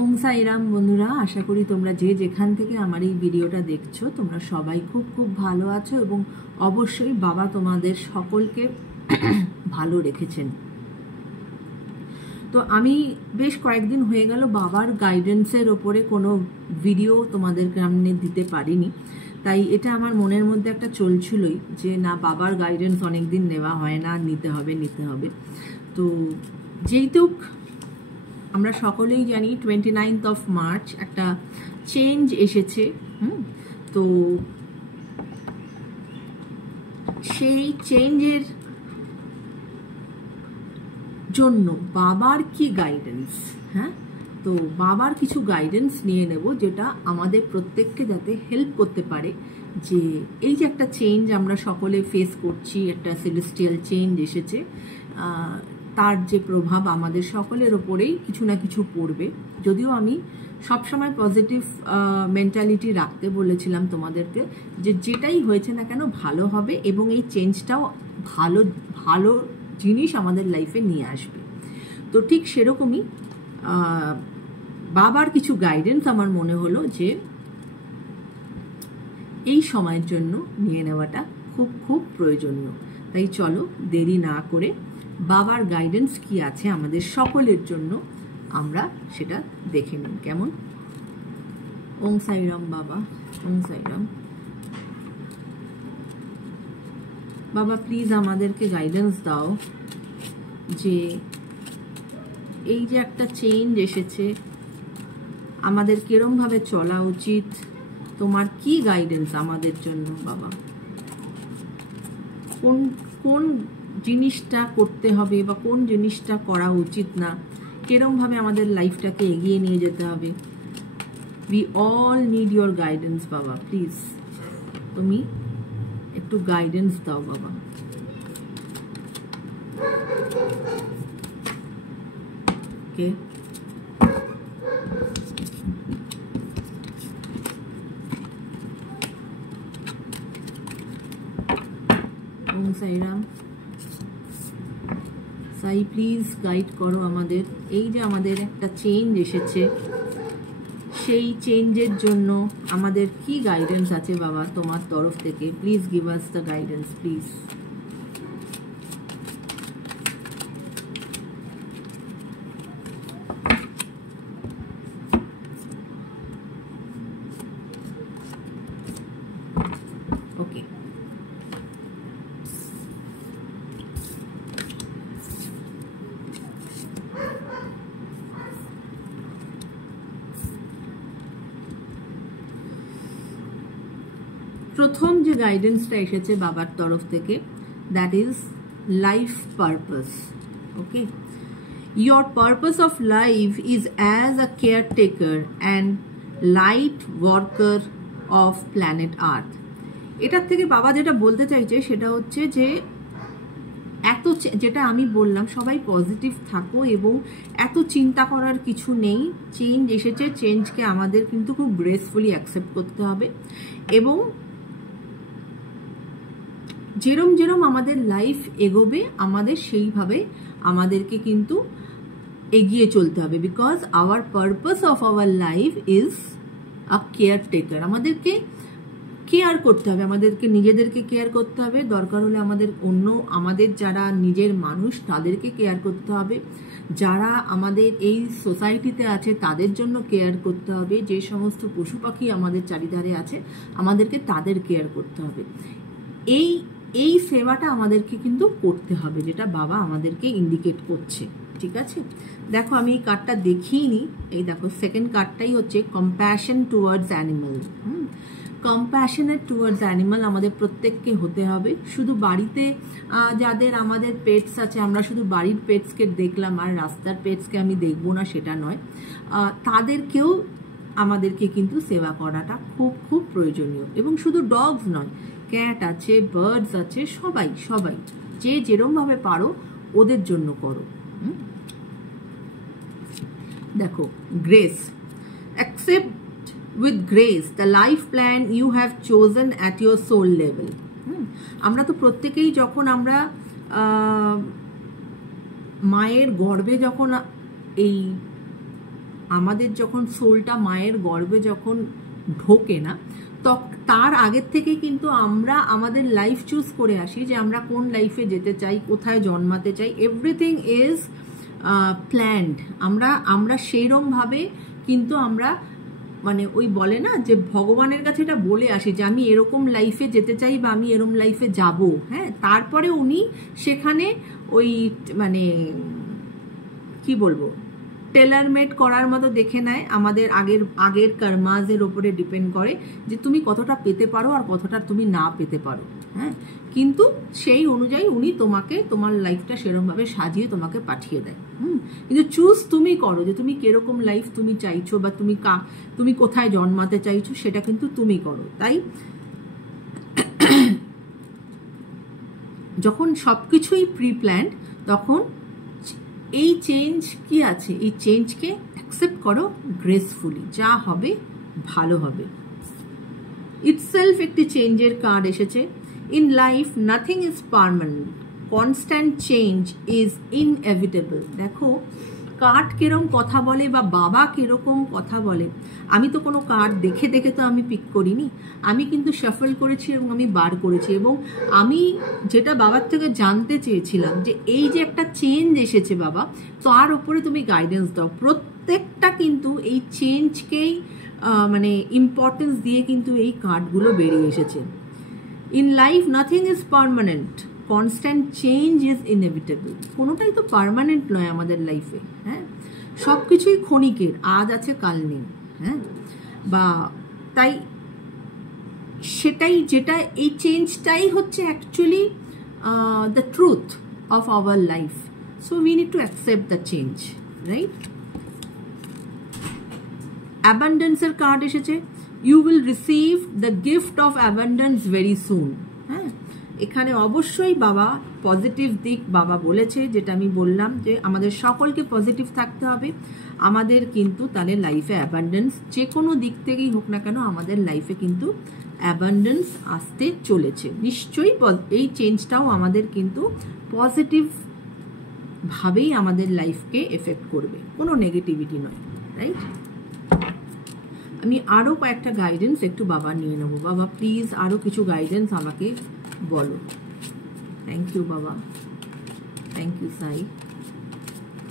ওম সাইরাম বন্ধুরা, আশা করি তোমরা যে যেখান থেকে আমার এই ভিডিওটা দেখছো তোমরা সবাই খুব খুব ভালো আছো এবং অবশ্যই বাবা তোমাদের সকলকে ভালো রেখেছেন। তো আমি বেশ কয়েকদিন হয়ে গেল বাবার গাইডেন্সের ওপরে কোনো ভিডিও তোমাদের সামনে দিতে পারিনি, তাই এটা আমার মনের মধ্যে একটা চলছিলই যে না, বাবার গাইডেন্স অনেকদিন নেওয়া হয় না, নিতে হবে। তো যেহেতু আমরা সকলেই জানি 29th of March একটা চেঞ্জ এসেছে, তো সেই চেঞ্জের জন্য বাবার কি গাইডেন্স, তো বাবার কিছু গাইডেন্স নিয়ে নেব যেটা আমাদের প্রত্যেককে যাতে হেল্প করতে পারে যে এই যে একটা চেঞ্জ আমরা সকলে ফেস করছি, একটা সেলেস্টিয়াল চেঞ্জ এসেছে, তার যে প্রভাব আমাদের সকলের ওপরেই কিছু না কিছু পড়বে। যদিও আমি সবসময় পজিটিভ মেন্টালিটি রাখতে বলেছিলাম তোমাদেরকে যে যেটাই হয়েছে না কেন ভালো হবে এবং এই চেঞ্জটাও ভালো ভালো জিনিস আমাদের লাইফে নিয়ে আসবে। তো ঠিক সেরকমই বাবার কিছু গাইডেন্স আমার মনে হলো যে এই সময়ের জন্য নিয়ে নেওয়াটা খুব খুব প্রয়োজনীয়। তাই চলো দেরি না করে বাবার গাইডেন্স কি আছে আমাদের সকলের জন্য আমরা সেটা দেখে নিই। কেমন? ওম সাইরাম বাবা, ওম সাইরাম বাবা, প্লিজ আমাদেরকে গাইডেন্স দাও যে এই যে একটা চেঞ্জ এসেছে আমাদের কিরমভাবে চলা উচিত, তোমার কি গাইডেন্স আমাদের জন্য বাবা? কোন কোন জিনিসটা করতে হবে বা কোন জিনিসটা করা উচিত না, কিরমভাবে আমাদের লাইফটাকে এগিয়ে নিয়ে যেতে হবে? We all need your guidance বাবা, প্লিজ তুমি একটু গাইডেন্স দাও বাবা। ওকে, ওম সাইরাম সাই, প্লিজ গাইড করো আমাদের। এই যে আমাদের একটা চেঞ্জ এসেছে, সেই চেঞ্জের জন্য আমাদের কি গাইডেন্স আছে বাবা তোমার তরফ থেকে? Please give us the guidance please. Okay, প্রথম যে গাইডেন্সটা এসেছে বাবার তরফ থেকে, that is life purpose. Okay, your purpose of life is as a caretaker and light worker of planet Earth. এটার থেকে বাবা যেটা বলতে চাইছে সেটা হচ্ছে যে এত যেটা আমি বললাম, সবাই পজিটিভ থাকো এবং এত চিন্তা করার কিছু নেই। চেঞ্জ এসেছে, চেঞ্জকে আমাদের কিন্তু খুব গ্রেসফুলি অ্যাকসেপ্ট করতে হবে এবং যেরম যেরম আমাদের লাইফ এগোবে আমাদের সেইভাবে আমাদেরকে কিন্তু এগিয়ে চলতে হবে। Because our purpose of our life is a caretaker. আমাদেরকে কেয়ার করতে হবে, আমাদেরকে নিজেদেরকে কেয়ার করতে হবে, দরকার হলে আমাদের যারা নিজের মানুষ তাদেরকে কেয়ার করতে হবে, যারা আমাদের এই সোসাইটিতে আছে তাদের জন্য কেয়ার করতে হবে, যে সমস্ত পশু পাখি আমাদের চারিধারে আছে আমাদেরকে তাদের কেয়ার করতে হবে। এই সেবাটা আমাদেরকে কিন্তু করতে হবে, যেটা বাবা আমাদেরকে ইন্ডিকেট করছে। ঠিক আছে, দেখো আমি এই কার্ডটা দেখিইনি, এই দেখো সেকেন্ড কার্ডটাই হচ্ছে compassion towards animal. Compassionate towards animal আমাদের প্রত্যেককে হতে হবে। শুধু বাড়িতে যাদের আমাদের পেটস আছে, আমরা শুধু বাড়ির পেটসকে দেখলাম আর রাস্তার পেটসকে আমি দেখবো না সেটা নয়, তাদেরকেও আমাদেরকে কিন্তু সেবা করাটা খুব খুব প্রয়োজনীয়। এবং শুধু ডগস নয়, ক্যাট আছে, বার্ডস আছে, সবাই যে যেরমভাবে পারো ওদের জন্য করো। দেখো, grace, accept with grace the life plan you have chosen at your soul level. আমরা তো প্রত্যেকেই যখন আমরা মায়ের গর্ভে যখন এই আমাদের যখন সোলটা মায়ের গর্ভে যখন ঢোকে না, তার আগের থেকে কিন্তু আমরা আমাদের লাইফ চুজ করে আসি যে আমরা কোন লাইফে যেতে চাই, কোথায় জন্মাতে চাই। Everything is planned. আমরা সেইরকমভাবে কিন্তু আমরা মানে ওই বলে না যে ভগবানের কাছে এটা বলে আসি যে আমি এরকম লাইফে যেতে চাই বা আমি এরকম লাইফে যাব, হ্যাঁ। তারপরে উনি সেখানে ওই মানে কি বলবো টেলারমেড করার মতো দেখে নেয়। আমাদের আগের কর্মাজের ওপরে ডিপেন্ড করে যে তুমি কতটা পেতে পারো আর কতটা তুমি না পেতে পারো, হ্যাঁ। কিন্তু সেই অনুযায়ী উনি তোমাকে তোমার লাইফটা সেরকমভাবে সাজিয়ে তোমাকে পাঠিয়ে দেয়। কিন্তু চুজ তুমি করো যে তুমি কিরকম লাইফ তুমি চাইছো বা তুমি কোথায় জন্মাতে চাইছো, সেটা কিন্তু তুমি করো। তাই যখন সবকিছুই প্রি প্ল্যান্ড, তখন এই চেঞ্জ কি আছে, এই চেঞ্জকে অ্যাকসেপ্ট করো গ্রেসফুলি, যা হবে ভালো হবে। ইটসেলফ একটি চেঞ্জের কার্ড এসেছে। In life nothing is permanent, constant change is inevitable. দেখো কার্ড কিরকম কথা বলে বা বাবা কিরকম কথা বলে। আমি তো কোনো কার্ড দেখে দেখে তো আমি পিক করিনি, আমি কিন্তু শাফল করেছি এবং আমি বার করেছি। এবং আমি যেটা বাবার থেকে জানতে চেয়েছিলাম যে এই যে একটা চেঞ্জ এসেছে বাবা, তার উপরে তুমি গাইডেন্স দাও। প্রত্যেকটা কিন্তু এই চেঞ্জকেই মানে ইম্পর্টেন্স দিয়ে কিন্তু এই কার্ডগুলো বেরিয়ে এসেছে। In life nothing is permanent, constant change is inevitable. কোনোটাই তো পার্মানেন্ট নয় আমাদের লাইফে, হ্যাঁ। সব কিছুই ক্ষণিকের, আজ আছে কাল নেই, হ্যাঁ। বা তাই সেটাই যেটা এই চেঞ্জটাই হচ্ছে actually the truth of our life. So we need to accept the change, right. অ্যাবান্ডেন্সের কার্ড এসেছে। You will receive the gift of abundance very soon, হ্যাঁ। এখানে অবশ্যই বাবা পজিটিভ দিক বাবা বলেছে, যেটা আমি বললাম যে আমাদের সকলকে পজিটিভ থাকতে হবে। আমাদের কিন্তু তাহলে লাইফে অ্যাবান্ডেন্স যে কোনো দিক থেকেই হোক না কেন আমাদের লাইফে কিন্তু অ্যাবান্ডেন্স আসতে চলেছে। নিশ্চয়ই এই চেঞ্জটাও আমাদের কিন্তু পজিটিভ ভাবেই আমাদের লাইফকে এফেক্ট করবে, কোনো নেগেটিভিটি নয়, রাইট। আমি আরও কয়েকটা গাইডেন্স একটু বাবা নিয়ে নেবো। বাবা প্লিজ আরও কিছু গাইডেন্স আমাকে বলো। থ্যাংক ইউ বাবা, থ্যাংক ইউ সাই।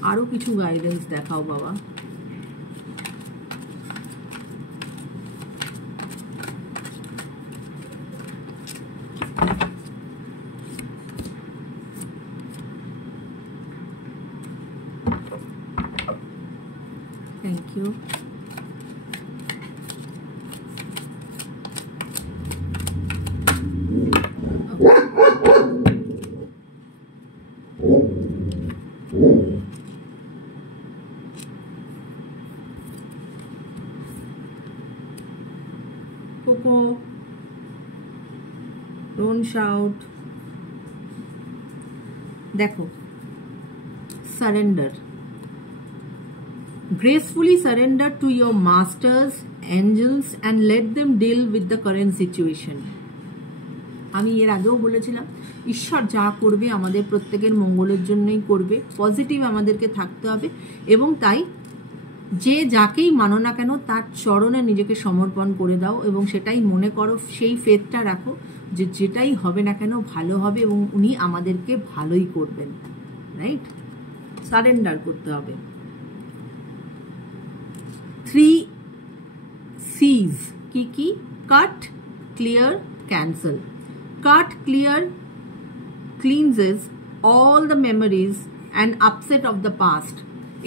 আরও কিছু গাইডেন্স দেখাও বাবা। Thank you. Coco, don't shout. দেখো surrender, gracefully surrender to your masters, angels and let them deal with the current situation. আমি এর আগেও বলেছিলাম ঈশ্বর যা করবে আমাদের প্রত্যেকের মঙ্গলের জন্যই করবে। পজিটিভ আমাদেরকে থাকতে হবে এবং তাই যে যাকেই মানো না কেন তার চরণে নিজেকে সমর্পণ করে দাও এবং সেটাই মনে করো, সেই ফেথটা রাখো যে যেটাই হবে না কেন ভালো হবে এবং উনি আমাদেরকে ভালোই করবেন, রাইট। সারেন্ডার করতে হবে। 3 C's কি কি? Cut, clear, cancel. Cut, clear cleanses all the memories and upset of the past.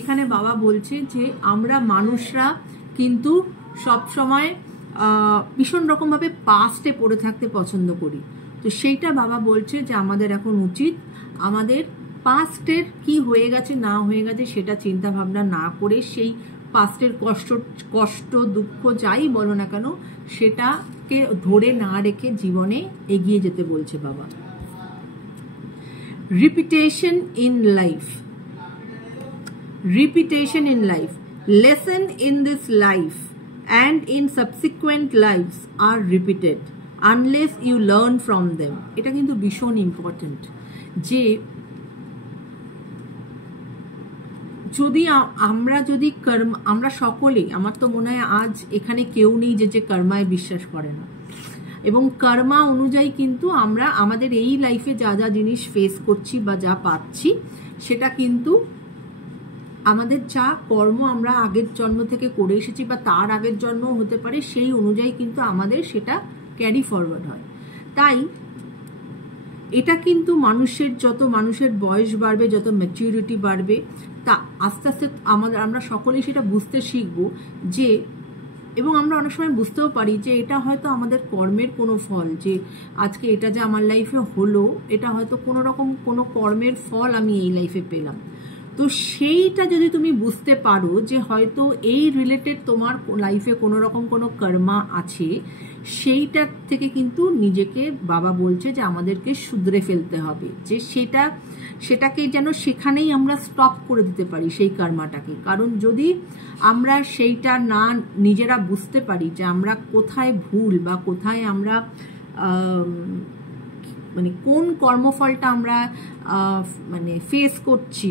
এখানে বাবা বলছে যে আমরা মানুষরা কিন্তু সবসময় ভীষণ রকমভাবে পাস্টে পড়ে থাকতে পছন্দ করি। তো সেইটা বাবা বলছে যে আমাদের এখন উচিত আমাদের পাস্টের কি হয়ে গেছে না হয়ে গেছে সেটা চিন্তা ভাবনা না করে সেই পাস্টের কষ্ট দুঃখ যাই বলো না কেন সেটাকে ধরে না রেখে জীবনে এগিয়ে যেতে বলছে বাবা। Repetition in life. Repetition in life. Lesson in this life and in subsequent lives are repeated unless you learn from them. এটা কিন্তু ভীষণ ইম্পর্টেন্ট যে যদি আমরা যদি আমরা সকলেই, আমার তো মনে হয় আজ এখানে কেউ নেই যে কর্মায় বিশ্বাস করে না, এবং কর্মা অনুযায়ী কিন্তু আমরা আমাদের এই লাইফে যা যা জিনিস ফেস করছি বা যা পাচ্ছি, সেটা কিন্তু আমাদের যা কর্ম আমরা আগের জন্ম থেকে করে এসেছি বা তার আগের জন্ম হতে পারে, সেই অনুযায়ী কিন্তু আমাদের সেটা ক্যারি ফরওয়ার্ড হয়। তাই এটা কিন্তু যত মানুষের বয়স বাড়বে, যত ম্যাচিউরিটি বাড়বে, তা আস্তে আস্তে আমরা সকলেই সেটা বুঝতে শিখবো যে, এবং আমরা অনেক সময় বুঝতেও পারি যে এটা হয়তো আমাদের কর্মের কোনো ফল, যে আজকে এটা যে আমার লাইফে হলো, এটা হয়তো কোনো রকম কোনো কর্মের ফল আমি এই লাইফে পেলাম। তো সেইটা যদি তুমি বুঝতে পারো যে হয়তো এই রিলেটেড তোমার লাইফে কোনো রকম কোনো কর্মা আছে, সেইটার থেকে কিন্তু নিজেকে বাবা বলছে যে আমাদেরকে শুধরে ফেলতে হবে, যে সেটাকে যেন সেখানেই আমরা স্টপ করে দিতে পারি সেই কর্মাটাকে। কারণ যদি আমরা সেইটা না নিজেরা বুঝতে পারি যে আমরা কোথায় ভুল বা কোথায় আমরা মানে কোন কর্মফলটা আমরা মানে ফেস করছি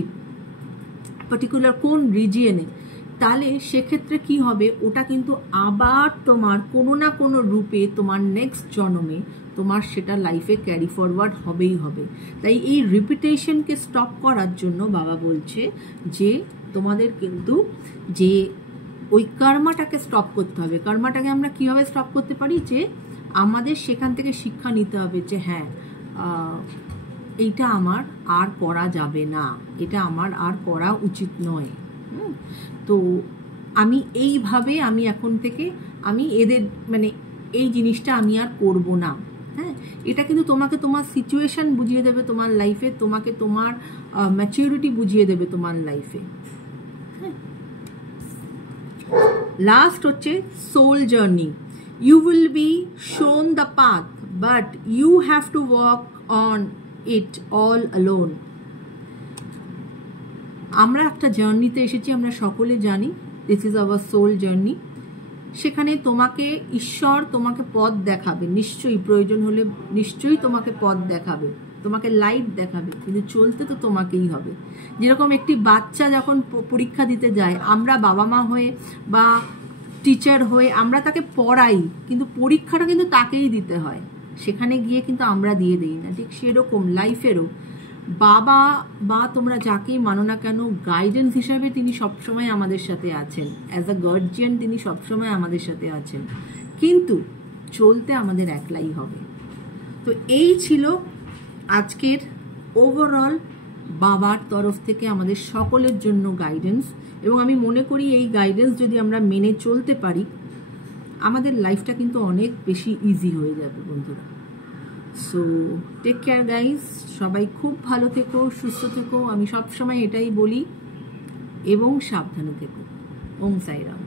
পার্টিকুলার কোন রিজিয়নে, তাহলে সেক্ষেত্রে কি হবে, ওটা কিন্তু আবার তোমার কোনো না কোনো রূপে তোমার নেক্সট জন্মে তোমার সেটা লাইফে ক্যারি ফরওয়ার্ড হবেই হবে। তাই এই রিপিটেশনকে স্টপ করার জন্য বাবা বলছে যে তোমাদের কিন্তু যে ওই কর্মাটাকে স্টপ করতে হবে। কর্মাটাকে আমরা কিভাবে স্টপ করতে পারি, যে আমাদের সেখান থেকে শিক্ষা নিতে হবে যে হ্যাঁ, এইটা আমার আর করা যাবে না, এটা আমার আর করা উচিত নয়। তো আমি এইভাবে আমি এখন থেকে আমি এদের মানে এই জিনিসটা আমি আর করব না। হ্যাঁ, এটা কিন্তু তোমাকে তোমার সিচুয়েশন বুঝিয়ে দেবে তোমার লাইফে, তোমাকে তোমার ম্যাচিউরিটি বুঝিয়ে দেবে তোমার লাইফে। হ্যাঁ, লাস্ট হচ্ছে soul journey. You will be shown the path, but you have to walk on it all alone. আমরা একটা জার্নিতে এসেছি, আমরা সকলে জানি, this is our soul journey. সেখানে তোমাকে ঈশ্বর তোমাকে পথ দেখাবে, নিশ্চয়ই প্রয়োজন হলে নিশ্চয়ই তোমাকে পথ দেখাবে, তোমাকে লাইট দেখাবে, কিন্তু চলতে তো তোমাকেই হবে। যেরকম একটি বাচ্চা যখন পরীক্ষা দিতে যায়, আমরা বাবা মা হয়ে বা টিচার হয়ে আমরা তাকে পড়াই, কিন্তু পরীক্ষাটা কিন্তু তাকেই দিতে হয়, সেখানে গিয়ে কিন্তু আমরা দিয়ে দিই না। ঠিক সেরকম লাইফেরও বাবা বা তোমরা যাকেই মানো না কেন, গাইডেন্স হিসাবে তিনি সবসময় আমাদের সাথে আছেন, অ্যাজ আ গার্জিয়ান তিনি সবসময় আমাদের সাথে আছেন, কিন্তু চলতে আমাদের একলাই হবে। তো এই ছিল আজকের ওভারঅল বাবার তরফ থেকে আমাদের সকলের জন্য গাইডেন্স, এবং আমি মনে করি এই গাইডেন্স যদি আমরা মেনে চলতে পারি, আমাদের লাইফটা কিন্তু অনেক বেশি ইজি হয়ে যাবে বন্ধুরা। সো টেক কেয়ার গাইজ, সবাই খুব ভালো থেকো, সুস্থ থেকো, আমি সবসময় এটাই বলি, এবং সাবধানে থেকো। ওম সাইরাম।